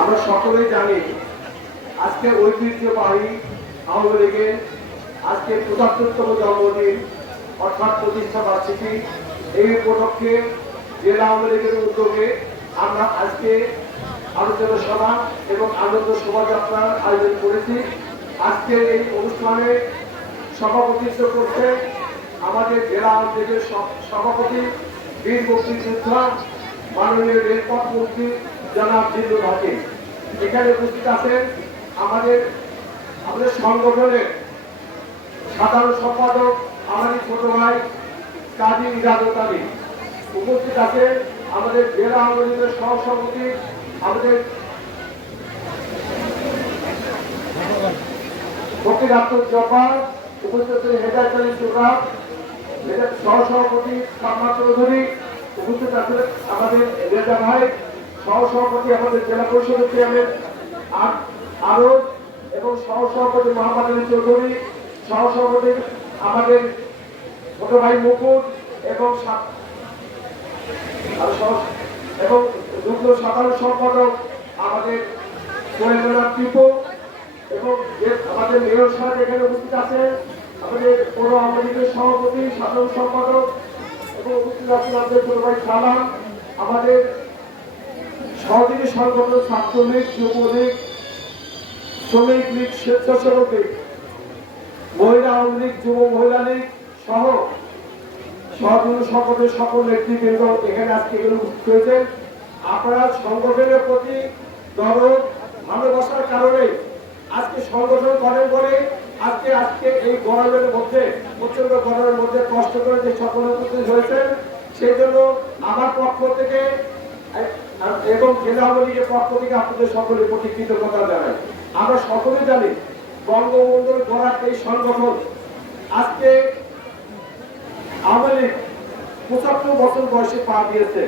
আমরা সকলেই জানি আজকে ঐতিহ্যবাহী আওয়ামী লীগের আজকে পঁচাত্তরতম জন্মদিন, অর্থাৎ প্রতিষ্ঠা বার্ষিকী। এই উপলক্ষে জেলা আওয়ামী লীগের উদ্যোগে আমরা আজকে আলোচনা সভা এবং আনন্দ শোভাযাত্রার আয়োজন করেছি। আজকের এই অনুষ্ঠানে সভাপতিত্ব করতে আমাদের জেলা আওয়ামী সভাপতি বীর মুক্তিযোদ্ধা মাননীয় রেলপথ মন্ত্রী জনাব জিল্লুর হাকিম এখানে উপস্থিত আছেন আমাদের আমাদের সংগঠনের সাধারণ সম্পাদক আমাদের ছোট ভাই কাজী ইরাদত আলী উপস্থিত আছেন আমাদের জেলা আওয়ামী লীগের সহসভাপতি আমাদের ফকির আব্দুল জব্বার উপস্থিত হেদায়ত আলী সুরাব সহসভাপতি সাম্মা চৌধুরী, উপস্থিত আছেন আমাদের রেজা ভাই, সহসভাপতি আমাদের জেলা পরিষদের চেয়ারম্যান আর- এবং সহসভাপতি মোহাম্মদ আলী চৌধুরী, সহসভাপতি আমাদের ছোট ভাই মুকুট এবং এবং সাধারণ সম্পাদক আমাদের সোহেলরা টিপো এবং আমাদের মেয়র সাহেব এখানে উপস্থিত আছেন। আমাদের পৌর আওয়ামী লীগের সভাপতি, সাধারণ সম্পাদক এবং আছেন আমাদের সহযোগী সংগঠন ছাত্রলীগ যুবলীগ, শ্রমিক লীগ, স্বেচ্ছাসেবক, মহিলা আওয়ামী লীগ, যুব মহিলা লীগ সহ সহযোগী সংগঠনের সকল নেতৃবৃন্দ এখানে আজকে এগুলো হয়েছেন। আপনারা সংগঠনের প্রতি দরদ, ভালোবাসার কারণে আজকে সংগঠন করেন বলে আজকে এই গরমের মধ্যে প্রচণ্ড গরমের মধ্যে কষ্ট করে যে সকল উপস্থিত হয়েছেন সেই জন্য আমার পক্ষ থেকে এবং জেলা আওয়ামী পক্ষ থেকে আপনাদের সকলের প্রতি কৃতজ্ঞতা জানাই। আমরা সকলে জানি, বঙ্গবন্ধুর গড়া এই সংগঠন আজকে আওয়ামী পঁচাত্তর বছর বয়সে পা দিয়েছে।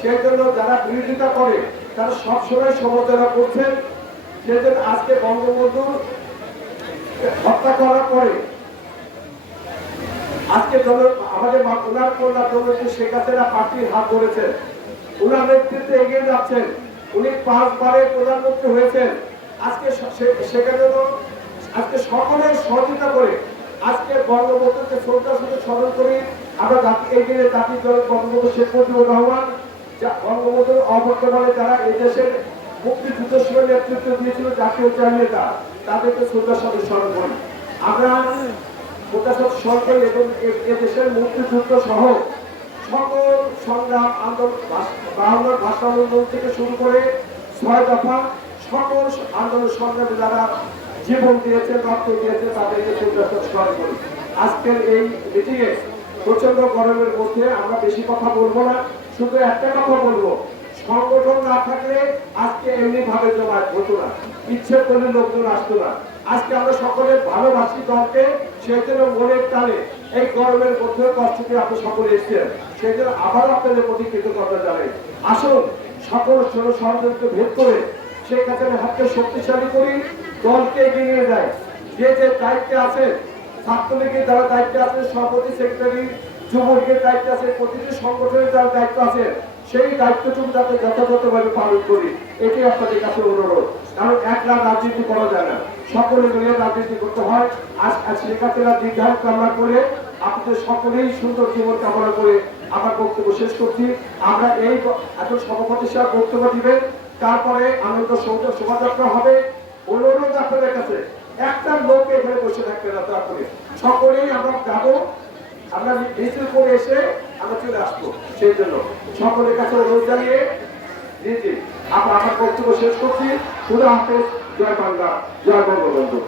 সেই জন্য যারা বিরোধিতা করে, তারা সবসময় সমালোচনা করছেন। সেজন্য আজকে বঙ্গবন্ধু হত্যা করার পরে, আজকে আমাদের ওনার কন্যা জননেত্রী শেখ হাসিনা পার্টির হাত ধরেছেন। ওনার নেতৃত্বে এগিয়ে যাচ্ছেন। উনি পাঁচবারের প্রধানমন্ত্রী হয়েছেন। আজকে সেখানে আজকে সকলের সহযোগিতা করে আজকে বঙ্গবন্ধুকে শ্রদ্ধা শুধু স্মরণ করি আমরা জাতি এগিয়ে জাতির দল বঙ্গবন্ধু শেখ মুজিবুর রহমান বঙ্গবন্ধুর অবর্তমানে যারা এই মুক্তিযুদ্ধের সময় নেতৃত্ব দিয়েছিল জাতীয় চার নেতা। তাদেরকে শ্রদ্ধার সাথে স্মরণ করি। আমরা প্রকাশক সরকার এবং এ- এ দেশের মুক্তিযুদ্ধ সহ সকল সংগ্রাম আন্দোলন বাংলার ভাষা আন্দোলন থেকে শুরু করে ছয় দফা সকল আন্দোলন সংগ্রামে যারা জীবন দিয়েছে, রক্ত দিয়েছে, তাদেরকে শ্রদ্ধার স্মরণ করি। আজকের এই মিটিংয়ে প্রচণ্ড গরমের মধ্যে আমরা বেশি কথা বলব না, শুধু একটা কথা বলব। না থাকলে আজকে এমনি ভাবে জমায়েত হতো না ইচ্ছে করলে লোকজন আসতো না। আজকে আমরা সকলে ভালোবাসি দলকে, সেই জন্য মনের টানে এই গরমের মধ্যে কষ্ট করে আপনি সকলে এসেছেন সেই জন্য আবার আপনাদের প্রতি কৃতজ্ঞতা জানাই। আসুন, সকল ষোলো ষড়যন্ত্র ভেদ করে সেই কাছে হাতকে শক্তিশালী করি, দলকে এগিয়ে নিয়ে যায় যে যে দায়িত্বে আছে ছাত্রলীগের যারা দায়িত্বে আছে সভাপতি, সেক্রেটারি, যুবলীগের দায়িত্বে আছে প্রতিটি সংগঠনের যারা দায়িত্ব আছে সেই দায়িত্বটুকু যাতে যথাযথভাবে পালন করি এটি আপনাদের কাছে অনুরোধ। কারণ একলা রাজনীতি করা যায় না। সকলে মিলে রাজনীতি করতে হয়। আজ শেখ হাসিনা দীর্ঘায়ু কামনা করে, আপনাদের সকলেই সুন্দর জীবন কামনা করে আমার বক্তব্য শেষ করছি। আমরা এই এখন সভাপতি সাহেব বক্তব্য দিবেন। তারপরে আনন্দ শোভাযাত্রা হবে। অনুরোধ আপনাদের কাছে, একটা লোক এখানে বসে থাকবে না তারপরে। সকলেই আমরা যাব। আমরা মিছিল করে এসে আমরা চলে আসব। সেই জন্য সকলের কাছে অনুরোধ জানিয়ে জি জি আমরা আমার বক্তব্য শেষ করছি। খুদা হাফেজ জয় বাংলা, জয় বঙ্গবন্ধু।